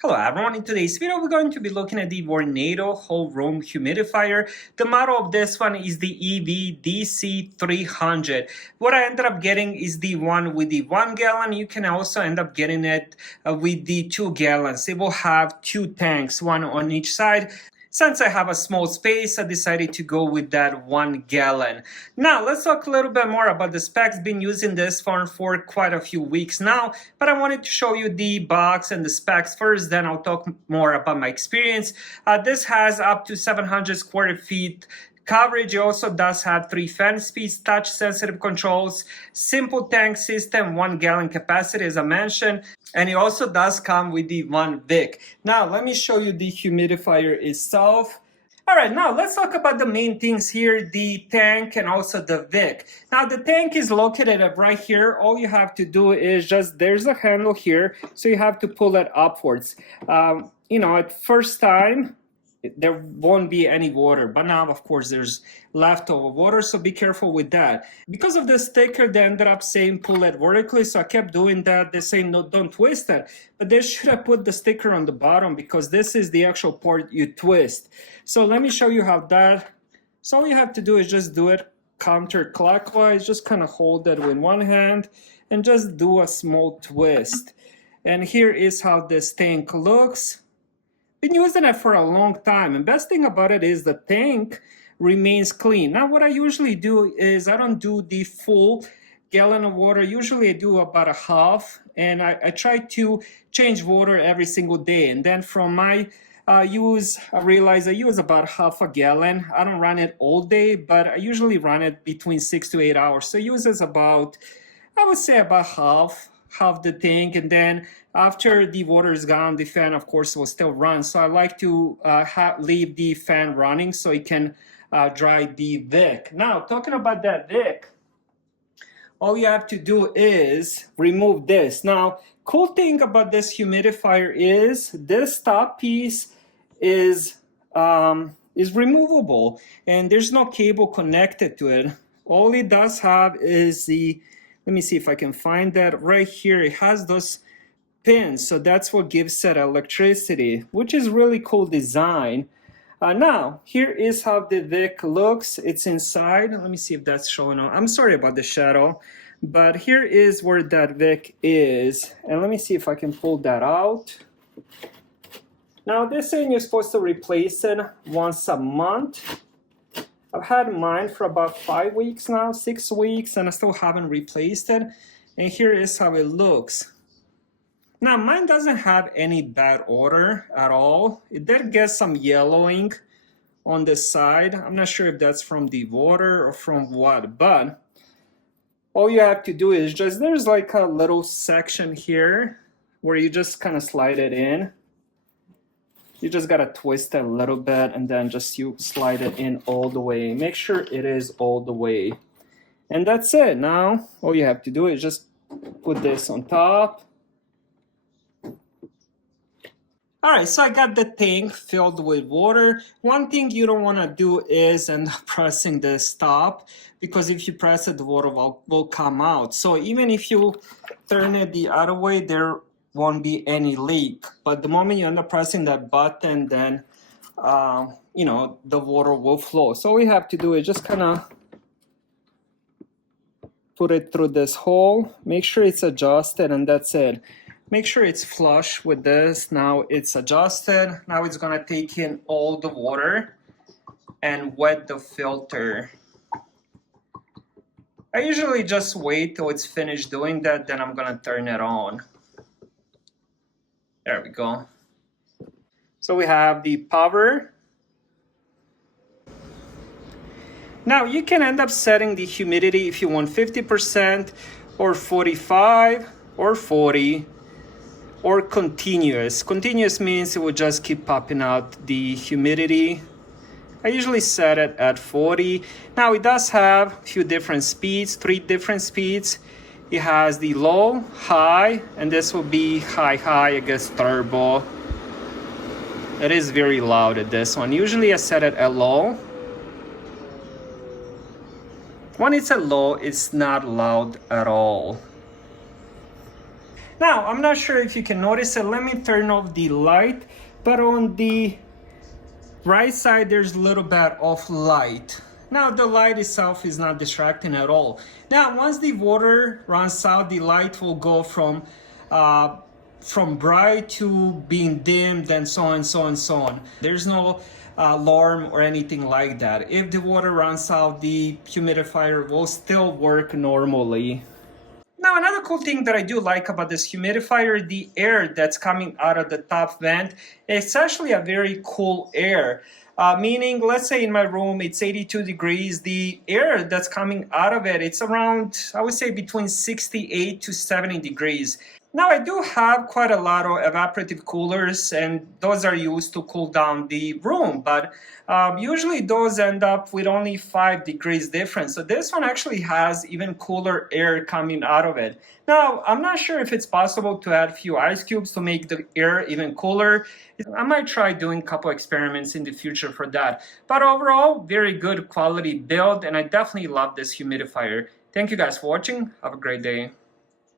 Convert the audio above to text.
Hello everyone, in today's video we're going to be looking at the Vornado whole room humidifier. The model of this one is the EVDC300. What I ended up getting is the one with the 1 gallon. You can also end up getting it with the 2 gallons. It will have 2 tanks, one on each side. Since I have a small space, I decided to go with that 1 gallon. Now, let's talk a little bit more about the specs. Been using this one for quite a few weeks now, but I wanted to show you the box and the specs first, then I'll talk more about my experience. This has up to 700 square feet coverage. It also does have 3 fan speeds, touch sensitive controls, simple tank system, 1 gallon capacity as I mentioned, and it also does come with the 1 Vic. Now let me show you the humidifier itself. Alright, now let's talk about the main things here, the tank and also the Vic. Now the tank is located right here. All you have to do is there's a handle here, so you have to pull it upwards. At first time, there won't be any water, but now of course there's leftover water, so be careful with that. Because of the sticker, they ended up saying pull it vertically, so I kept doing that. They're saying no, don't twist it, but they should have put the sticker on the bottom because this is the actual part you twist. So let me show you how that. So all you have to do is just do it counterclockwise, just kind of hold it with one hand and just do a small twist. And here is how this tank looks. Been using it for a long time, and best thing about it is the tank remains clean. Now what I usually do is I don't do the full gallon of water. Usually I do about a half, and I try to change water every single day. And then from my use, I realize I use about half a gallon. I don't run it all day, but I usually run it between 6 to 8 hours. So it uses about, I would say about half the tank, and then after the water is gone, the fan of course will still run. So I like to leave the fan running so it can dry the Vic. Now talking about that Vic, all you have to do is remove this. Now cool thing about this humidifier is this top piece is removable and there's no cable connected to it. All it does have is the, let me see if I can find that right here. It has those pins, so that's what gives it electricity, which is really cool design. Now, here is how the Vic looks. It's inside. Let me see if that's showing on. I'm sorry about the shadow, but here is where that Vic is. And let me see if I can pull that out. Now, this thing you're supposed to replace it once a month. I've had mine for about 5 weeks now, 6 weeks, and I still haven't replaced it. And here is how it looks. Now, mine doesn't have any bad odor at all. It did get some yellowing on the side. I'm not sure if that's from the water or from what, but all you have to do is there's like a little section here where you just kind of slide it in. You just gotta twist it a little bit and then you slide it in all the way. Make sure it is all the way. And that's it. Now, all you have to do is just put this on top. Alright, so I got the tank filled with water. One thing you don't want to do is end up pressing the stop, because if you press it, the water will come out. So even if you turn it the other way, there won't be any leak. But the moment you end up pressing that button, then the water will flow. So all we have to do is just kind of put it through this hole, make sure it's adjusted, and that's it. Make sure it's flush with this. Now it's adjusted. Now it's gonna take in all the water and wet the filter. I usually just wait till it's finished doing that, then I'm gonna turn it on. There we go. So we have the power. Now you can end up setting the humidity if you want 50% or 45 or 40 or continuous. Continuous means it will just keep popping out the humidity. I usually set it at 40. Now it does have a few different speeds, 3 different speeds. It has the low, high, and this will be high, I guess turbo. It is very loud at this one. Usually I set it at low. When it's at low, it's not loud at all. Now, I'm not sure if you can notice it. Let me turn off the light, but on the right side, there's a little bit of light. Now, the light itself is not distracting at all. Now, once the water runs out, the light will go from bright to being dimmed and so on and so on and so on. There's no alarm or anything like that. If the water runs out, the humidifier will still work normally. Now, another cool thing that I do like about this humidifier, the air that's coming out of the top vent, it's actually a very cool air. Meaning, let's say in my room, it's 82 degrees. The air that's coming out of it, it's around, I would say, between 68 to 70 degrees. Now, I do have quite a lot of evaporative coolers, and those are used to cool down the room, but usually those end up with only 5 degrees difference. So this one actually has even cooler air coming out of it. Now, I'm not sure if it's possible to add a few ice cubes to make the air even cooler. I might try doing a couple experiments in the future for that. But overall, very good quality build, and I definitely love this humidifier. Thank you guys for watching. Have a great day.